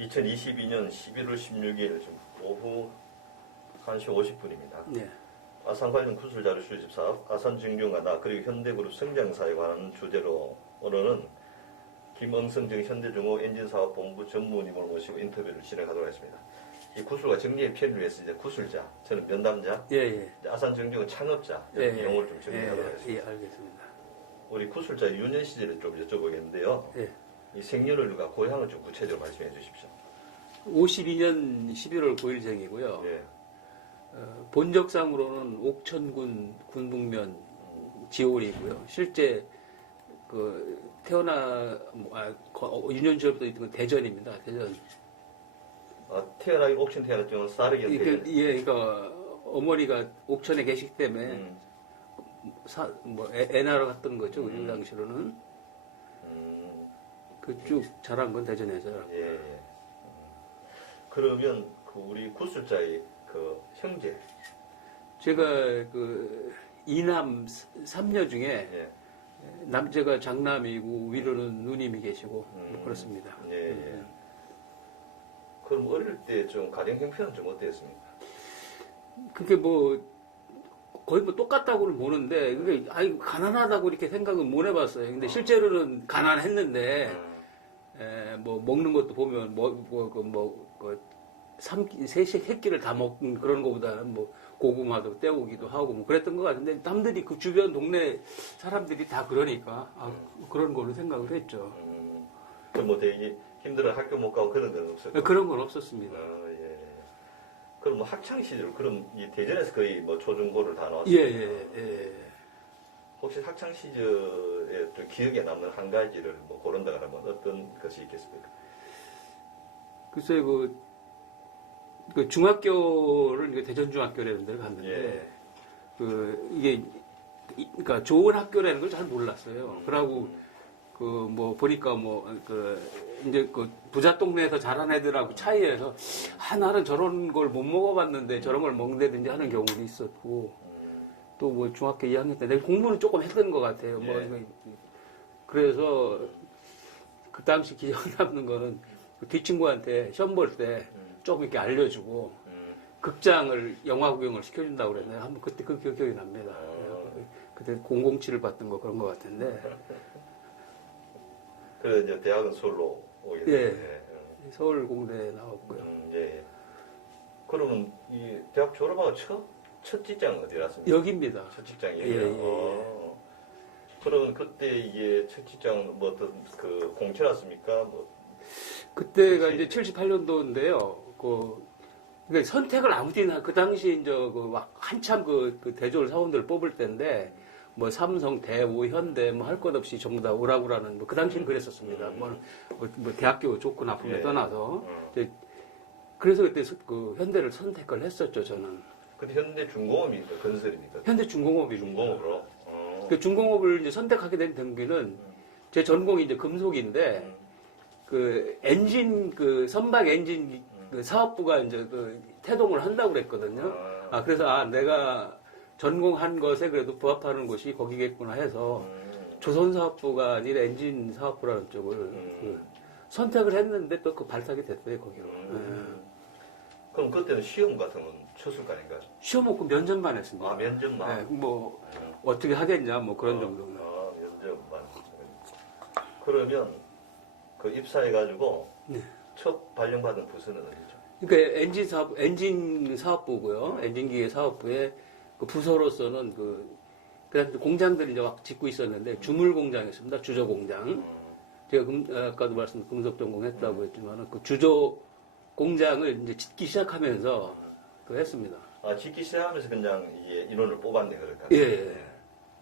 2022년 11월 16일 오후 1시 50분입니다. 네. 아산 관련 구술자료 수집 사업, 아산증류가 나 그리고 현대그룹 성장사에 관한 주제로 오늘은 김응성정 현대중호 엔진사업본부 전무님을 모시고 인터뷰를 진행하도록 하겠습니다. 이 구술과 정리의 편을 위해서 이제 구술자, 저는 면담자, 예. 아산증류가 창업자 이런 용어를 좀 정리하도록 하겠습니다. 예, 알겠습니다. 우리 구술자 유년 시절을 좀 여쭤보겠는데요. 예. 이 생년월일과 고향을 좀 구체적으로 말씀해 주십시오. 52년 11월 9일생이고요. 예. 본적상으로는 옥천군 군북면 지홀이고요. 실제 유년 시절부터 있던 건 대전입니다. 대전. 아, 태어나기 옥천 태어났지만 쌀이 그러니까 어머니가 옥천에 계시기 때문에 애 낳으러 갔던 거죠. 그 당시로는. 쭉 자란 건 대전에서. 예. 그러면 우리 구술자의 형제. 제가 이남 3녀 중에 남자가 장남이고 위로는 누님이 계시고 그렇습니다. 예. 그럼 어릴 때 좀 가정 형편은 좀 어땠습니까? 그게 거의 똑같다고는 보는데 그게 가난하다고 이렇게 생각은 못 해봤어요. 근데 실제로는 가난했는데 먹는 것도 보면 새끼를 다 먹는 그런 것보다는 고구마도 떼오기도 하고 그랬던 것 같은데 남들이 그 주변 동네 사람들이 다 그러니까 그런 걸로 생각을 했죠. 그럼 되게 힘들어 학교 못 가고 그런 건 없었어요? 그런 건 없었습니다. 예. 그럼 학창 시절 그럼 이 대전에서 거의 초중고를 다 나왔어요? 예. 혹시 학창 시절에 좀 기억에 남는 한 가지를 고른다 그러면 어떤 것이 있겠습니까? 글쎄 중학교를 대전 중학교라는 데를 갔는데 이게 그러니까 좋은 학교라는 걸 잘 몰랐어요. 그러고 보니까 이제 부자 동네에서 자란 애들하고 차이에서 나는 저런 걸 못 먹어봤는데 저런 걸 먹는다든지 하는 경우도 있었고 또 중학교 2학년 때 내가 공부는 조금 했던 것 같아요. 그래서 그 당시 기억에 남는 거는 뒷친구한테 시험 볼 때 조금 이렇게 알려주고 극장을 영화 구경을 시켜준다고 그랬나요? 한번 그때 그 기억이 납니다. 그때 007을 봤던 거 그런 것 같은데. 그래서 이제 대학은 서울로 오게 됐는데. 서울 공대에 나왔고요. 예. 그러면 이 대학 졸업하고 첫 직장 어디였습니까? 여기입니다. 첫 직장이에요. 예. 그러면 그때 이게 첫 직장 어떤 공채였습니까? 그때가 이제 78년도인데요. 그러니까 선택을 아무데나 그 당시 이제 한참 대졸 사원들 뽑을 때인데 삼성, 대우, 현대 할 것 없이 전부 다 오라고라는 그 당시는 그랬었습니다. 대학교 좋고 나쁨에 떠나서 그래서 그때 현대를 선택을 했었죠 저는. 근데 현대 중공업입니까 건설입니까? 현대 중공업이 중공업으로. 그 중공업을 이제 선택하게 된 동기는 제 전공이 이제 금속인데 엔진 선박 엔진 사업부가 이제 태동을 한다고 그랬거든요. 그래서 내가 전공한 것에 그래도 부합하는 곳이 거기겠구나 해서 조선사업부가 아니라 엔진사업부라는 쪽을 선택을 했는데 또 발탁이 됐어요, 거기로. 그럼 그때는 시험 같은 건 쳤을 거 아닌가요? 시험 없고 면접만 했습니다. 면접만? 네, 어떻게 하겠냐, 그런 정도는. 면접만. 그러면 입사해가지고 첫 발령받은 부서는 어디죠? 그러니까 엔진 사업부고요. 엔진기계 사업부에 부서로서는 그다음에 공장들이 이제 막 짓고 있었는데 주물 공장이었습니다. 주조 공장. 제가 아까도 금속 전공했다고 했지만 주조 공장을 이제 짓기 시작하면서 했습니다. 짓기 시작하면서 그냥 인원을 뽑았네 그러니까. 예.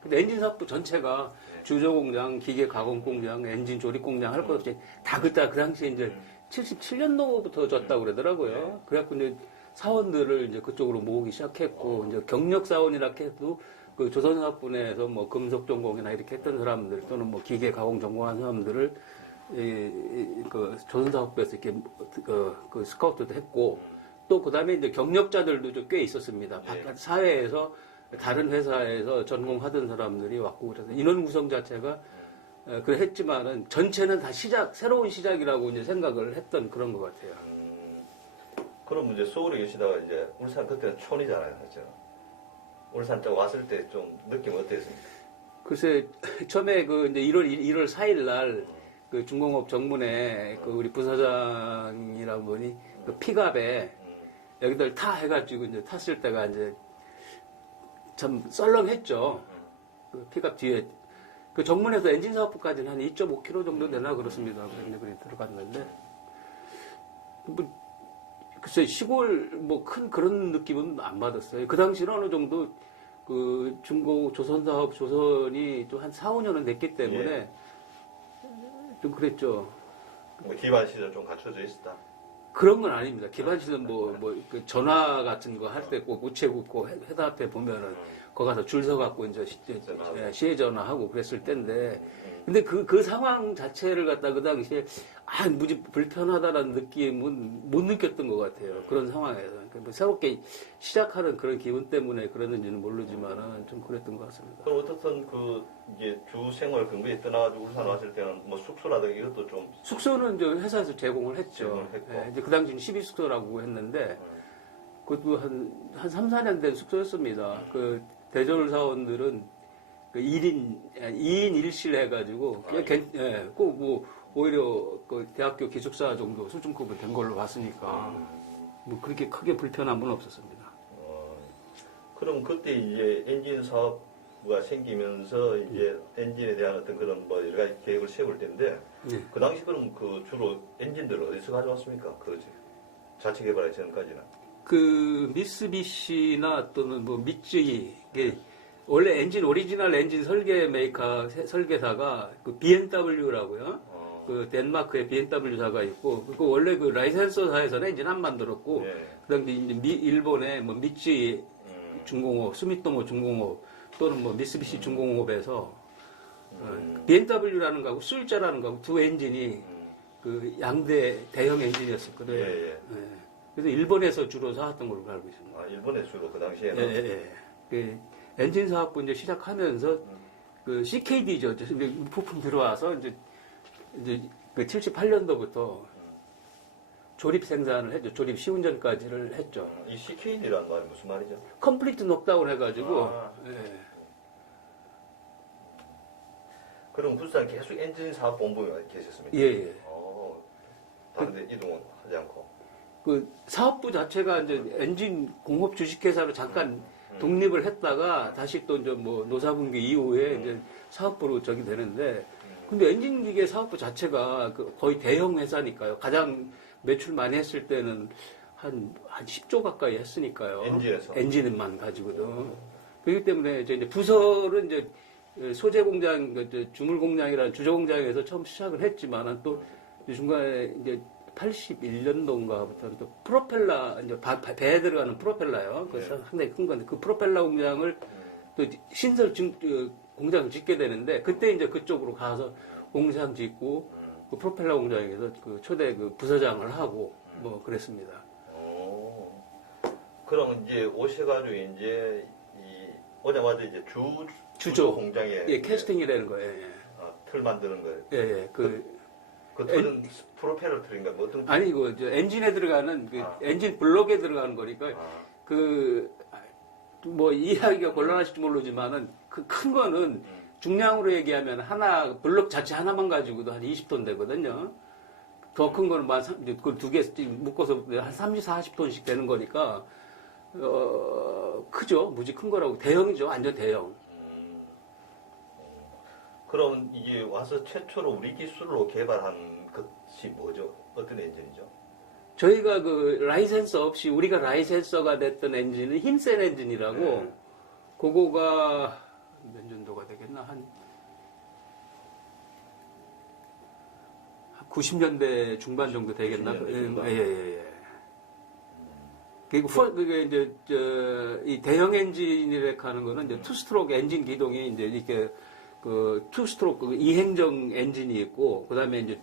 근데 엔진 사업부 전체가 주조 공장, 기계 가공 공장, 엔진 조립 공장 할 것 없이 다 그 당시에 이제 77년도부터 졌다고 그러더라고요. 그래갖고 이제 사원들을 이제 그쪽으로 모으기 시작했고, 이제 경력 사원이라 해도 조선사업부 내에서 금속 전공이나 이렇게 했던 사람들 또는 기계 가공 전공한 사람들을 조선사업부에서 이렇게 스카우트도 했고, 또 그 다음에 이제 경력자들도 좀 꽤 있었습니다. 바깥 사회에서 다른 회사에서 전공하던 사람들이 왔고 그래서 인원 구성 자체가 그래 했지만은 전체는 다 새로운 시작이라고 이제 생각을 했던 그런 것 같아요. 그럼 이제 서울에 계시다가 이제 울산 그때는 촌이잖아요, 그렇죠? 울산 쪽 왔을 때 좀 느낌 어땠습니까? 글쎄 처음에 그 이제 1월 4일 날 그 중공업 정문에 그 우리 부사장이라는 분이 그 픽업에 여기들 타 해가지고 이제 탔을 때가 이제 참 썰렁했죠. 그 픽업 뒤에 그 정문에서 엔진 사업부까지는 한 2.5km 정도 되나 그렇습니다. 그래 들어갔는데 뭐 글쎄 시골 뭐 큰 그런 느낌은 안 받았어요. 그 당시는 어느 정도 그 중고 조선 사업 조선이 또 한 4, 5년은 됐기 때문에 좀 그랬죠. 뭐 기반 시설 좀 갖춰져 있었다. 그런 건 아닙니다. 기반시는 그 전화 같은 거 할 때 꼭 우체국 그 회사 앞에 보면은 거기 가서 줄 서갖고 이제 시에 전화하고 그랬을 때인데 근데 그 상황 자체를 갖다 그 당시에 무지 불편하다라는 느낌은 못 느꼈던 것 같아요. 그런 상황에서. 그러니까 뭐 새롭게 시작하는 그런 기분 때문에 그랬는지는 모르지만은 좀 그랬던 것 같습니다. 그럼 어떻든 그 이제 주 생활 근무에 떠나가지고 울산 왔을 때는 뭐 숙소라든가 이것도 좀 숙소는 이제 회사에서 제공을 했죠. 제공을 했고. 예, 이제 그 당시는 12숙소라고 했는데 그것도 한 3, 4년 된 숙소였습니다. 그 대졸 사원들은 그 2인 1실 해가지고 꼭 뭐 오히려 그 대학교 기숙사 정도 수준급은 된 걸로 봤으니까 뭐 그렇게 크게 불편함은 없었습니다. 그럼 그때 이제 엔진 사업부가 생기면서 이제 엔진에 대한 어떤 그런 뭐 여러 가지 계획을 세울 텐데 그 당시 그럼 그 주로 엔진들을 어디서 가져왔습니까? 그 자체 개발하기 전까지는. 그 미쓰비시나 또는 뭐 미쯔이 이게 원래 오리지널 엔진 설계사가 그 BMW라고요. 그 덴마크에 BMW사가 있고 그 원래 그 라이센서사에서는 엔진 안 만들었고 그다음에 이제 일본의 뭐 미쯔이 중공업, 수미토모 중공업 또는 뭐 미쓰비시 중공업에서 BMW라는 거하고 수일자라는 거하고 두 엔진이 그 양대 대형 엔진이었었거든요. 그래서 일본에서 주로 사왔던 걸로 알고 있습니다. 아, 일본에 주로 그 당시에는? 그 엔진 사업부 이제 시작하면서 그 CKD죠. 부품 들어와서 이제 그 78년도부터 조립 생산을 했죠. 조립 시운전까지를 했죠. 이 CKD라는 말이 무슨 말이죠? 컴플리트 녹다운 해가지고. 그럼 부산 계속 엔진 사업 본부에 계셨습니까? 예. 다른 데 이동은 하지 않고. 그 사업부 자체가 이제 엔진 공업 주식회사로 잠깐 독립을 했다가 다시 또 이제 뭐 노사분기 이후에 이제 사업부로 저기 되는데 근데 엔진 기계 사업부 자체가 그 거의 대형 회사니까요. 가장 매출 많이 했을 때는 한 10조 가까이 했으니까요. 엔진에서? 엔진만 가지고도. 그렇기 때문에 이제 부설은 이제 소재 공장, 주물 공장이라는 주조 공장에서 처음 시작을 했지만은 또 중간에 이제 81년도인가부터 또 프로펠러, 이제 배에 들어가는 프로펠러요. 그 상당히 큰 건데 그 프로펠러 공장을 또 신설 공장을 짓게 되는데 그때 이제 그쪽으로 가서 공장 짓고 그 프로펠러 공장에서 그 초대 그 부사장을 하고 뭐 그랬습니다. 그럼 이제 오셔가지고 이제 오자마자 이제 주조 공장에 캐스팅이라는 거예요. 틀 만드는 거예요. 그 틀은 프로펠러 틀인가 뭐 어떤? 아니고 엔진에 들어가는 그 엔진 블록에 들어가는 거니까 그 뭐 이해하기가 곤란하실지 모르지만은 그 큰 거는 중량으로 얘기하면 하나 블록 자체 하나만 가지고도 한 20톤 되거든요. 더 큰 거는 그 두 개 묶어서 한 30, 40톤씩 되는 거니까 크죠. 무지 큰 거라고 대형이죠. 완전 대형. 그럼 이게 와서 최초로 우리 기술로 개발한 것이 뭐죠? 어떤 엔진이죠? 저희가 그 라이센서 없이 우리가 라이센서가 됐던 엔진은 힘센 엔진이라고 그거가 몇 년도가 되겠나 한 90년대 중반 정도 되겠나? 90년대 중반. 그리고 그게 이제 이 대형 엔진이라고 하는 거는 이제 투스트로크 엔진 기동이 이제 이렇게 그 투스트로크 이행정 엔진이 있고 그다음에 이제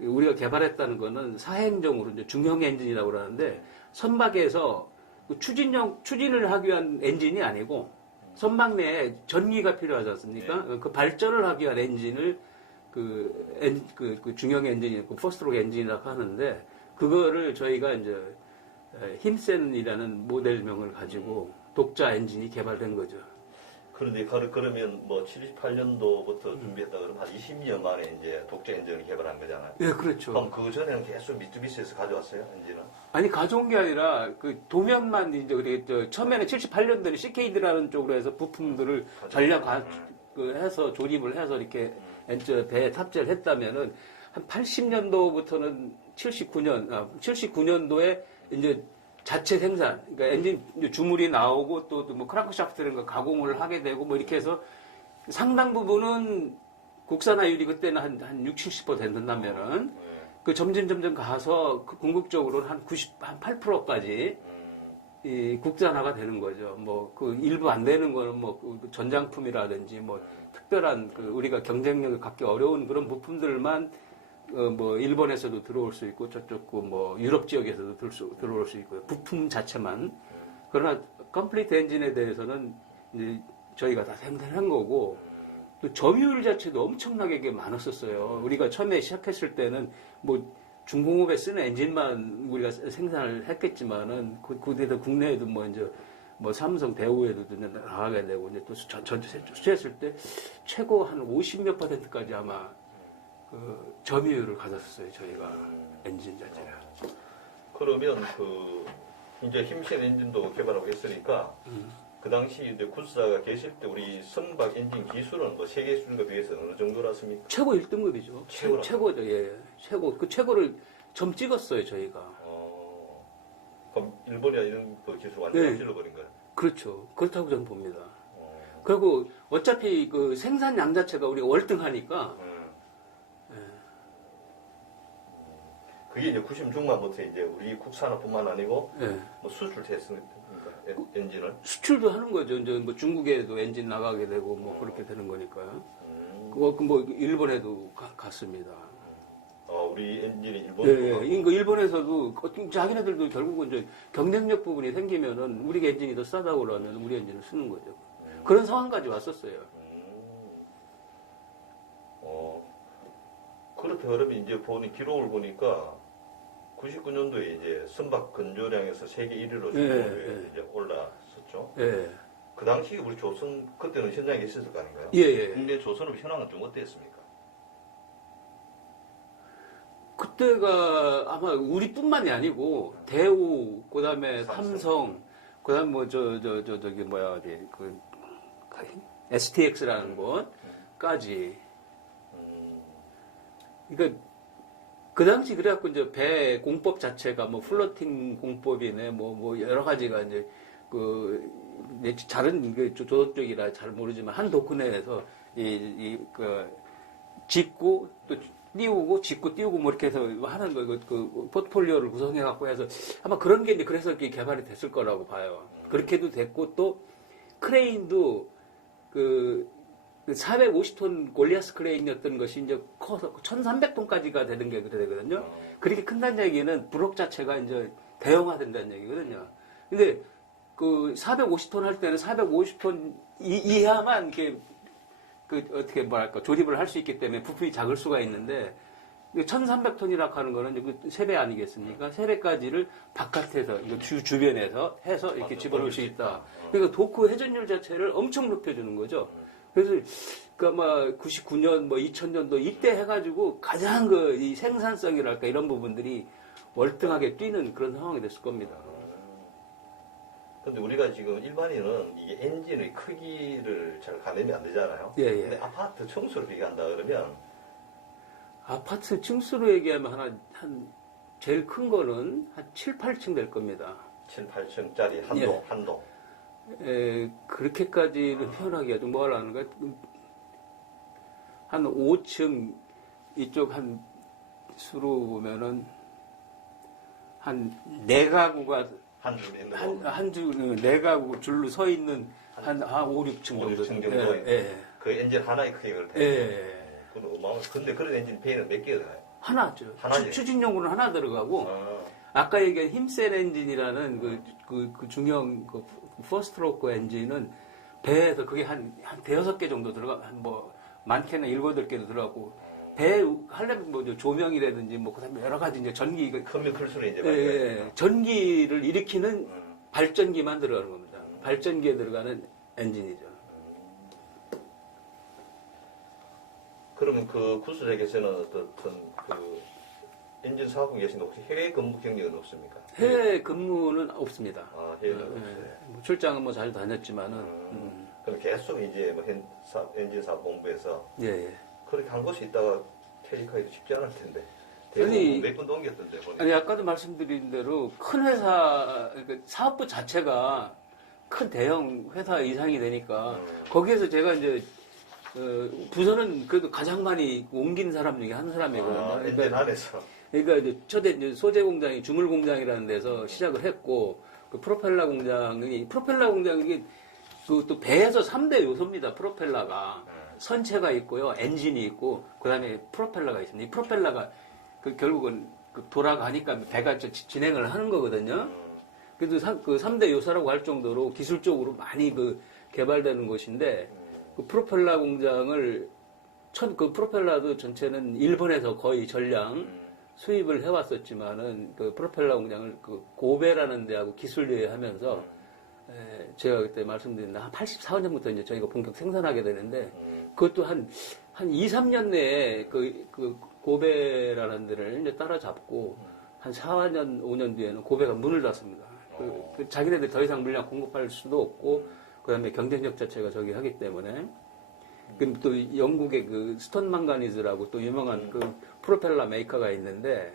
우리가 개발했다는 거는 사행정으로 이제 중형 엔진이라고 그러는데 선박에서 추진을 하기 위한 엔진이 아니고 선박 내에 전기가 필요하지 않습니까? 그 발전을 하기 위한 엔진을 그 중형 엔진이 그 포스트록 엔진이라고 하는데 그거를 저희가 이제 힘센이라는 모델명을 가지고 독자 엔진이 개발된 거죠. 그런데 그러면 뭐 78년도부터 준비했다 그러면 한 20년 만에 이제 독자 엔진을 개발한 거잖아요. 예, 그렇죠. 그럼 그 전에는 계속 미쓰비시에서 가져왔어요, 엔진은? 아니 가져온 게 아니라 그 도면만 이제 우리 처음에는 78년도에 CKD라는 쪽으로 해서 부품들을 전량 해서 조립을 해서 이렇게 배에 탑재를 했다면은 한 80년도부터는 79년도에 이제 자체 생산, 그러니까 엔진 이제 주물이 나오고 또 뭐 크랑크샤프트 이런 거 가공을 하게 되고 뭐 이렇게 해서 상당 부분은 국산화율이 그때는 한 60, 70% 된다면은 그 점점 가서 그 궁극적으로는 한 8%까지 이 국산화가 되는 거죠. 뭐 그 일부 안 되는 거는 뭐 그 전장품이라든지 뭐 특별한 그 우리가 경쟁력을 갖기 어려운 그런 부품들만 뭐 일본에서도 들어올 수 있고 저쪽 뭐 유럽 지역에서도 들어올 수 있고요. 부품 자체만. 그러나 컴플리트 엔진에 대해서는 이제 저희가 다 생산한 거고 또 점유율 자체도 엄청나게 이게 많았었어요. 우리가 처음에 시작했을 때는 뭐 중공업에 쓰는 엔진만 우리가 생산을 했겠지만은 그때도 국내에도 뭐 이제 뭐 삼성 대우에도 나가게 되고 이제 또 전체 수출했을 때 최고 한 50몇 %까지 아마 그 점유율을 가졌었어요. 저희가 엔진 자체가. 그러면 그 이제 힘센 엔진도 개발하고 했으니까 그 당시 이제 구스사가 계실 때 우리 선박 엔진 기술은 뭐 세계 수준과 비해서 어느 정도였습니까? 최고 1등급이죠. 최고죠. 예. 최고. 그 최고를 점 찍었어요, 저희가. 그럼 일본이나 이런 그 기술 완전히 앞질러버린 거예요? 그렇죠. 그렇다고 저는 봅니다. 그리고 어차피 그 생산량 자체가 우리가 월등하니까. 그게 이제 90 중반부터 이제 우리 국산화뿐만 아니고 예. 뭐 수출했습니까? 엔진을? 수출도 하는 거죠. 이제 뭐 중국에도 엔진 나가게 되고 뭐 그렇게 되는 거니까요. 그거 뭐 일본에도 갔습니다. 우리 엔진이 일본에도. 예, 그 일본에서도 자기네들도 결국은 이제 경쟁력 부분이 생기면은 우리 엔진이 더 싸다고 그러면 우리 엔진을 쓰는 거죠. 그런 상황까지 왔었어요. 그렇다 그러면 이제 기록을 보니까 99년도에 이제 선박 건조량에서 세계 1위로 이제 올랐었죠. 예. 그 당시 우리 조선 그때는 현장에 있었을 거 아닌가요? 예. 국내 조선업 현황은 좀 어땠습니까? 그때가 아마 우리뿐만이 아니고 대우, 그다음에 삼성, 그다음 뭐 저기 뭐야 어디 그 STX라는 곳까지. 그러니까 그 당시 그래갖고 이제 배 공법 자체가 뭐 플로팅 공법이네 뭐 여러 가지가 이제 그 다른 그 조선 쪽이라 잘 모르지만 한 도크 내에서 그 짓고 또 띄우고 짓고 띄우고 뭐 이렇게 해서 하는 거 그 포트폴리오를 구성해 갖고 해서 아마 그런 게 이제 그래서 이렇게 개발이 됐을 거라고 봐요. 그렇게도 됐고 또 크레인도 그 450톤 골리아스 크레인이었던 것이 이제 커서 1300톤까지가 되는 게 되거든요. 그렇게 큰다는 얘기는 브록 자체가 이제 대형화된다는 얘기거든요. 근데 그 450톤 할 때는 450톤 이하만 이렇게 그 어떻게 뭐랄까 조립을 할 수 있기 때문에 부품이 작을 수가 있는데 1300톤이라고 하는 거는 이제 그 3배 아니겠습니까? 3배까지를 바깥에서 주변에서 해서 이렇게 집어넣을 수 있다. 그러니까 도크 회전율 자체를 엄청 높여주는 거죠. 그래서 그 아마 99년 뭐 2000년도 이때 해가지고 가장 이 생산성이랄까 이런 부분들이 월등하게 뛰는 그런 상황이 됐을 겁니다. 근데 우리가 지금 일반인은 이게 엔진의 크기를 잘 가늠이 안 되잖아요. 예. 근데 아파트 층수를 비교한다 그러면 아파트 층수로 얘기하면 한 제일 큰 거는 한 7, 8층 될 겁니다. 7, 8층짜리 한동. 그렇게까지는 표현하기가 좀 뭐라는가. 한 5층 이쪽 한 수로 보면은 한 4가구가 한 줄, 4가구 줄로 서 있는 한 5, 6층 정도. 5, 6층 정도. 그 엔진 하나의 크기를 근데 그런 엔진 배는 몇 개가 들어가요? 하나죠. 하나죠. 추진용으로는 하나 들어가고, 아까 얘기한 힘센 엔진이라는 그 중형 그 퍼스트로크 엔진은 배에서 그게 한 대여섯 개 정도 들어가, 뭐 많게는 7, 8개도 들어가고 배 하려면 뭐 조명이라든지 뭐 그다음에 여러 가지 이제 전기 크면 클수록 이제 예, 많이 예, 가니까. 전기를 일으키는 발전기만 들어가는 겁니다. 발전기에 들어가는 엔진이죠. 그러면 그 구수대에서는 어떤 그 엔진 사업은 계신데 혹시 해외 근무 경력은 없습니까? 해외 근무는 없습니다. 아, 해외는 예, 없어요. 뭐 출장은 뭐 잘 다녔지만은 그럼 계속 이제 뭐 엔진 사업 본부에서 예, 예. 그렇게 한 곳에 있다가 퇴직하기도 쉽지 않을 텐데. 아니, 몇 번 옮겼던데 보니까. 아니 아까도 말씀드린 대로 큰 회사 그러니까 사업부 자체가 큰 대형 회사 이상이 되니까 거기에서 제가 이제 부서는 그래도 가장 많이 옮긴 사람 중에 한 사람이거든요. 아, 엔진 안에서. 그러니까 이제 초대 이제 소재 공장이 주물 공장이라는 데서 시작을 했고 그 프로펠러 공장이 그 또 배에서 3대 요소입니다. 프로펠러가 선체가 있고요, 엔진이 있고 그다음에 프로펠러가 있습니다. 이 프로펠러가 그 결국은 그 돌아가니까 배가 진행을 하는 거거든요. 그래도 그 3대 요소라고 할 정도로 기술적으로 많이 그 개발되는 곳인데 그 프로펠러 공장을 그 프로펠러도 전체는 일본에서 거의 전량 수입을 해왔었지만은 그 프로펠러 공장을 그 고베라는 데하고 기술 대회하면서 제가 그때 말씀드린 한 84년부터 이제 저희가 본격 생산하게 되는데 그것도 한 2, 3년 내에 그 고베라는 데를 이제 따라잡고 한 4년, 5년 뒤에는 고베가 문을 닫습니다. 그 자기네들 더 이상 물량 공급할 수도 없고 그다음에 경쟁력 자체가 저기 하기 때문에 그럼 또 영국의 그 스톤 망가니즈라고 또 유명한 그 프로펠러 메이커가 있는데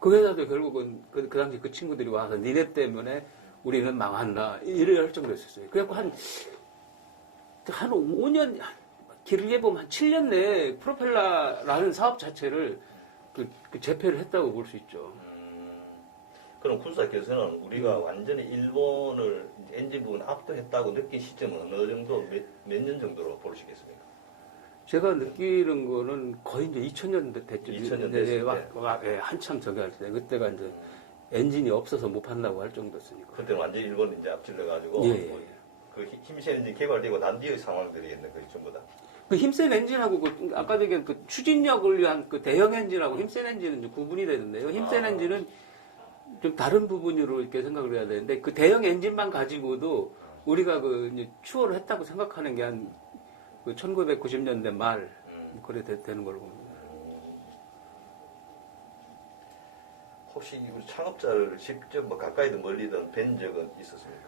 그 회사도 결국은 그 당시 그 친구들이 와서 니네 때문에 우리는 망한다 이래 할 정도였었어요. 그래갖고 한 5년 길게 보면 한 7년 내에 프로펠러라는 사업 자체를 그 재패를 했다고 볼 수 있죠. 그럼 군사께서는 우리가 완전히 일본을 엔진 부분 압도했다고 느낀 시점은 어느 정도 몇 년 정도로 보시겠습니까? 제가 느끼는 거는 거의 이제 2000년 됐죠. 2000년 네, 됐을 때. 예, 한참 저기 할 때. 그때가 이제 엔진이 없어서 못 판다고 할 정도였으니까. 그때는 완전히 일본이 이제 앞질러가지고 예, 예. 그 힘센 엔진 개발되고 난 뒤의 상황들이겠네, 거의 전부 다. 그 힘센 엔진하고 그 아까 얘기한 그 추진력을 위한 그 대형 엔진하고 힘센 엔진은 이제 구분이 되는데요. 힘센 엔진은 좀 다른 부분으로 이렇게 생각을 해야 되는데 그 대형 엔진만 가지고도 우리가 그 이제 추월을 했다고 생각하는 게 한 그 1990년대 말 그래 되는 걸로 봅니다. 혹시 우리 창업자를 직접 뭐 가까이든 멀리든 뵌 적은 있었습니까?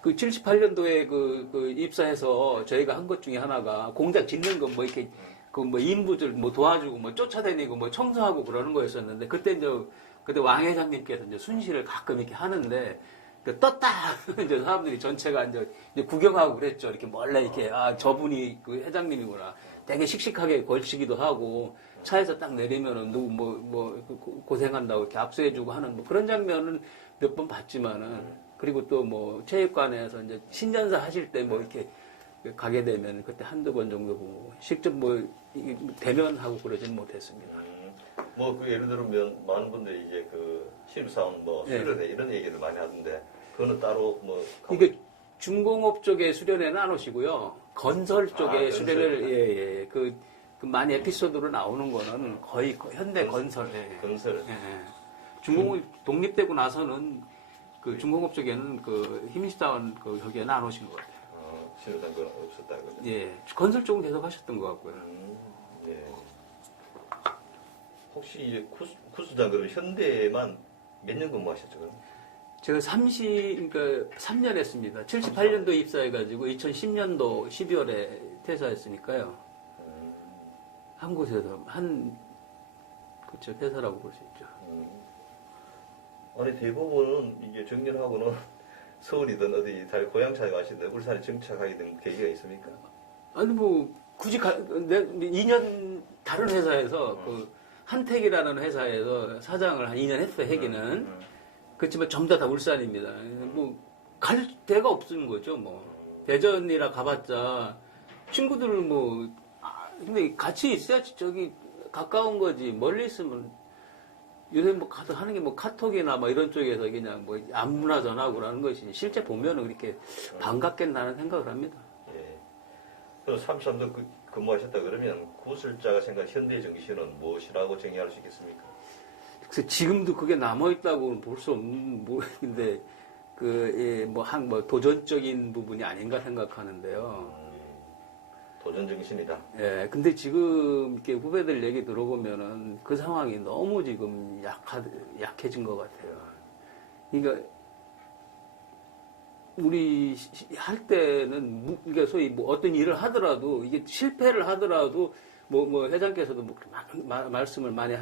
그 78년도에 그 입사해서 저희가 한 것 중에 하나가 공장 짓는 거 뭐 이렇게 그 뭐 인부들 뭐 도와주고 뭐 쫓아다니고 뭐 청소하고 그러는 거였었는데 그때 왕 회장님께서 이제 순시를 가끔 이렇게 하는데 그 떴다 이제 사람들이 전체가 이제 구경하고 그랬죠. 이렇게 몰래 이렇게 아 저분이 그 회장님이구나. 되게 씩씩하게 걸치기도 하고 차에서 딱 내리면은 누구 뭐 고생한다고 이렇게 압수해주고 하는 뭐 그런 장면은 몇 번 봤지만은 그리고 또 뭐 체육관에서 이제 신년사 하실 때 뭐 이렇게 가게 되면 그때 한두 번 정도 보고 직접 뭐 대면하고 그러지는 못했습니다. 뭐 그 예를 들면 많은 분들이 이제 그 신입사원 뭐 수련회 이런 얘기를 많이 하던데 그거는 따로 뭐 이게 중공업 쪽에 수련회는 안 오시고요. 건설 쪽에 수련회를 예. 그 많이 에피소드로 나오는 거는 거의 현대 건설. 건설. 예. 중공업이 독립되고 나서는 그 중공업 쪽에는 그 힘사원 그 거기에는 안 오신 것 같아요. 신입사원 건 없었다 이거죠. 예. 건설 쪽은 계속 하셨던 것 같고요. 예. 혹시 이제 구수장 그러면 현대에만 몇 년 근무하셨죠? 그럼? 제가 3년 했습니다. 78년도 입사해가지고 2010년도 12월에 퇴사했으니까요. 한 곳에서 그쵸, 퇴사라고 볼 수 있죠. 아니 대부분은 이제 정년하고는 서울이든 어디 다른 고향 찾아가시든 울산에 정착하게 된 계기가 있습니까? 아니 뭐 굳이 2년 다른 회사에서 그 한택이라는 회사에서 사장을 한 2년 했어요. 해기는 그렇지만 전부 다 울산입니다. 뭐 갈 데가 없는 거죠. 뭐 대전이라 가봤자 친구들 뭐 근데 같이 있어야지 저기 가까운 거지 멀리 있으면 요새 뭐 하는 게 뭐 카톡이나 뭐 이런 쪽에서 그냥 뭐 안무나 전하고 그러는 것이 실제 보면은 그렇게 반갑게 나는 생각을 합니다. 예. 그럼 33도 근무하셨다 그러면 구슬자가 생각한 현대 정신은 무엇이라고 정의할 수 있겠습니까? 그래서 지금도 그게 남아있다고는 볼 수 없는 모르겠는데, 뭐 도전적인 부분이 아닌가 생각하는데요. 도전 정신이다. 예, 근데 지금 이렇게 후배들 얘기 들어보면은 그 상황이 너무 지금 약해진 것 같아요. 그러니까, 우리 할 때는, 그러니까 소위 뭐 어떤 일을 하더라도, 이게 실패를 하더라도, 회장께서도 말씀을 많이